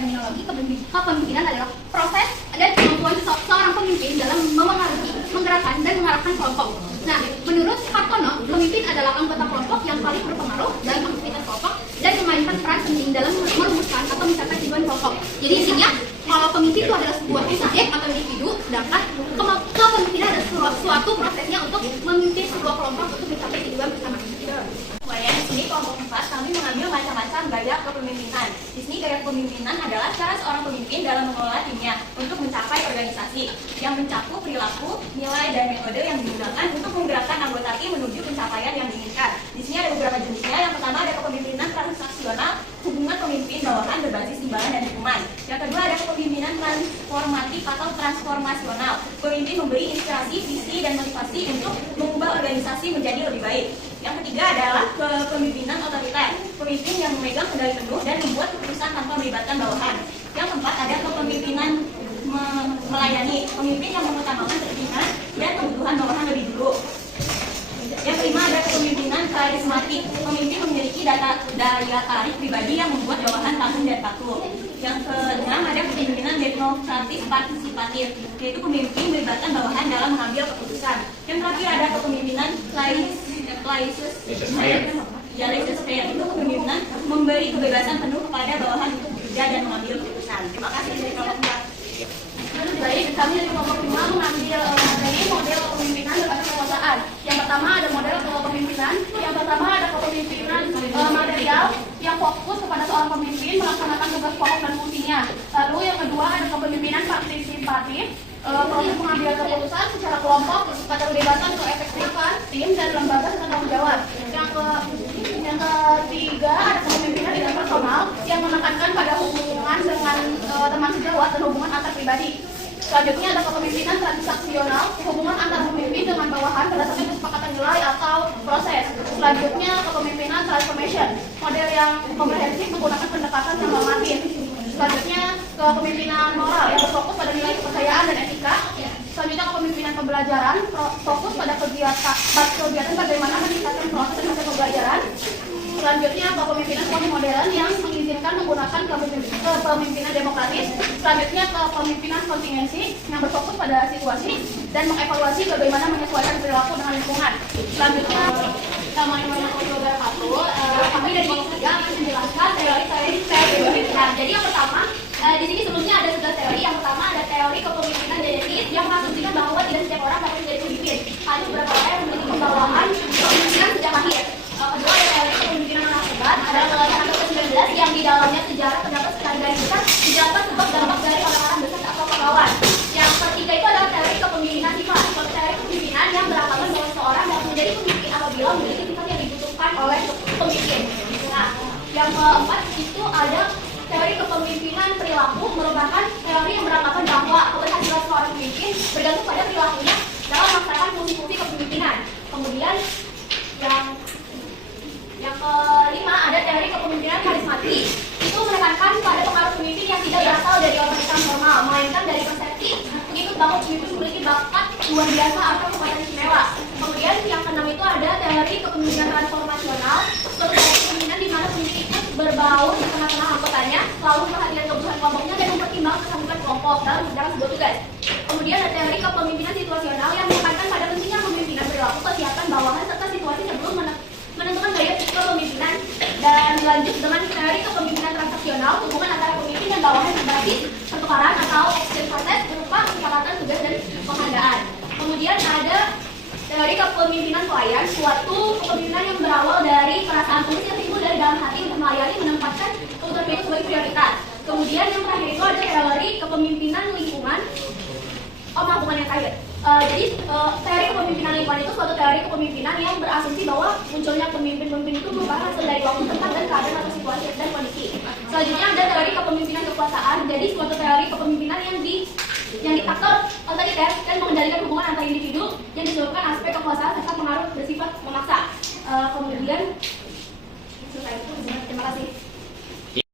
terminologi kepemimpinan adalah proses dan kemampuan seorang pemimpin dalam memengaruhi, menggerakkan, dan mengarahkan kelompok. Nah, menurut Hartono, pemimpin adalah anggota kelompok yang paling berpengaruh dalam aktivitas kelompok dan memainkan peran penting dalam merumuskan atau mencapai tujuan kelompok. Jadi intinya, kalau pemimpin itu adalah sebuah subjek atau individu, sedangkan kepemimpinan adalah suatu prosesnya untuk memimpin sebuah kelompok untuk mencapai tujuan bersama. Semuanya di sini kelompok 4 kami mengambil macam-macam gaya kepemimpinan. Di sini gaya kepemimpinan adalah cara seorang pemimpin dalam mengelola timnya untuk mencapai organisasi yang mencakup perilaku, nilai, dan metode yang digunakan untuk menggerakkan anggota tim menuju pencapaian yang diinginkan. Di sini ada beberapa jenisnya. Yang pertama ada kepemimpinan transaksional, hubungan pemimpin bawahan berbasis imbalan dan dukungan. Yang kedua ada kepemimpinan transformatif atau transformasional. Pemimpin memberi inspirasi, visi, dan motivasi untuk mengubah organisasi menjadi lebih baik. Yang ketiga adalah kepemimpinan otoriter, pemimpin yang memegang kendali penuh dan membuat keputusan tanpa melibatkan bawahan. Yang keempat ada kepemimpinan melayani, pemimpin yang mengutamakan kepentingan dan kebutuhan bawahan lebih dulu. Yang kelima ada kepemimpinan karismatik, pemimpin memiliki daya tarik pribadi yang membuat bawahan kagum dan patuh. Yang keenam ada kepemimpinan demokratis partisipatif, yaitu pemimpin melibatkan bawahan dalam mengambil keputusan. Yang terakhir ada kepemimpinan laissez-faire, itu kepemimpinan memberi kebebasan penuh kepada bawahan untuk bekerja dan mengambil keputusan. Terima kasih dari kelompok 4. Baik, kami dari kelompok 5 mengambil materi model kepemimpinan berbasis kekuasaan. Yang pertama ada model kepemimpinan. Yang pertama ada kepemimpinan material yang fokus kepada seorang pemimpin melaksanakan tugas pokok dan fungsinya. Lalu yang kedua ada kepemimpinan partisipatif, proses pengambilan keputusan secara kelompok pada kebebasan keefektifan tim dan lembaga serta tanggung jawab. Yang ketiga ada kepemimpinan interpersonal yang menekankan pada hubungan dengan teman sejawat dan hubungan antar pribadi. Selanjutnya ada kepemimpinan transaksional, hubungan antar pemimpin dengan bawahan berdasarkan kesepakatan nilai atau proses. Selanjutnya kepemimpinan transformation, model yang komprehensif menggunakan pendekatan yang normatif. Selanjutnya kepemimpinan moral yang berfokus pada nilai kepercayaan dan etika. Selanjutnya kepemimpinan pembelajaran, fokus pada kegiatan bagaimana meningkatkan proses dan hasil pembelajaran. Selanjutnya kepemimpinan modern yang mengizinkan menggunakan kepemimpinan demokratis. Selanjutnya kepemimpinan kontingensi yang berfokus pada situasi dan mengevaluasi bagaimana menyesuaikan perilaku dengan lingkungan. Selanjutnya teman-teman kami dari kelompok 3 akan menjelaskan teori kepemimpinan. Jadi yang pertama, di sini sebelumnya ada 11 teori. Yang pertama ada teori kepemimpinan genetis yang mengasumsikan bahwa tidak setiap orang dapat menjadi pemimpin. Hanya beberapa orang yang memiliki pembawahan kepemimpinan sejak lahir. Kedua ada teori kepemimpinan akibat, ada penelitian ke-19 yang di dalamnya sejarah terdapat sekali garis besar didapat sebab dampak dari orang-orang besar atau pahlawan. Yang ketiga itu adalah teori kepemimpinan sifat, teori kepemimpinan yang beranggapan bahwa seorang dapat menjadi pemimpin apabila memiliki sifat yang dibutuhkan oleh pemimpin. Nah, yang keempat itu ada teori kepemimpinan perilaku, merupakan teori yang beranggapan bahwa keberhasilan seorang pemimpin bergantung pada perilakunya dalam melaksanakan fungsi-fungsi kepemimpinan. Kemudian yang kelima ada teori kepemimpinan karismatik, itu menekankan pada pengaruh pemimpin yang tidak berasal dari otoritas formal, melainkan dari persepsi mengikut bahwa pemimpin memiliki bakat luar biasa atau kekuatan istimewa. Kemudian yang keenam itu ada teori kepemimpinan transformasional, suatu teori kepemimpinan di mana pemimpin ikut berbaur di tengah-tengah anggotanya, selalu memperhatikan kebutuhan kelompoknya dan mempertimbangkan kesanggupan kelompok dalam menjalankan sebuah tugas. Kemudian ada teori kepemimpinan situasional yang menekankan pada pentingnya pemimpinan perilaku, kesiapan bawahan serta situasi sebelum menentukan gaya kepemimpinan. Dan lanjut dengan teori kepemimpinan transaksional, hubungan antara pemimpin dan bawahan berbasis pertukaran atau exchange proses berupa kesepakatan tugas dan penghargaan. Kemudian ada teori kepemimpinan pelayan, suatu kepemimpinan yang berawal dari perasaan tulus yang timbul dari dalam hati untuk melayani, menempatkan kebutuhan itu sebagai prioritas. Kemudian yang terakhir itu ada teori kepemimpinan lingkungan. Bukan yang terakhir. Jadi teori kepemimpinan lingkungan itu suatu teori kepemimpinan yang berasumsi bahwa munculnya pemimpin-pemimpin itu merupakan hasil dari waktu, tempat, dan keadaan atau situasi dan kondisi. Selanjutnya ada teori kepemimpinan kekuasaan. Jadi suatu teori kepemimpinan yang ditaktor otoriter dan mengendalikan hubungan antar individu yang disebabkan aspek kekuasaan serta pengaruh bersifat memaksa. Kemudian selesai itu. Terima kasih.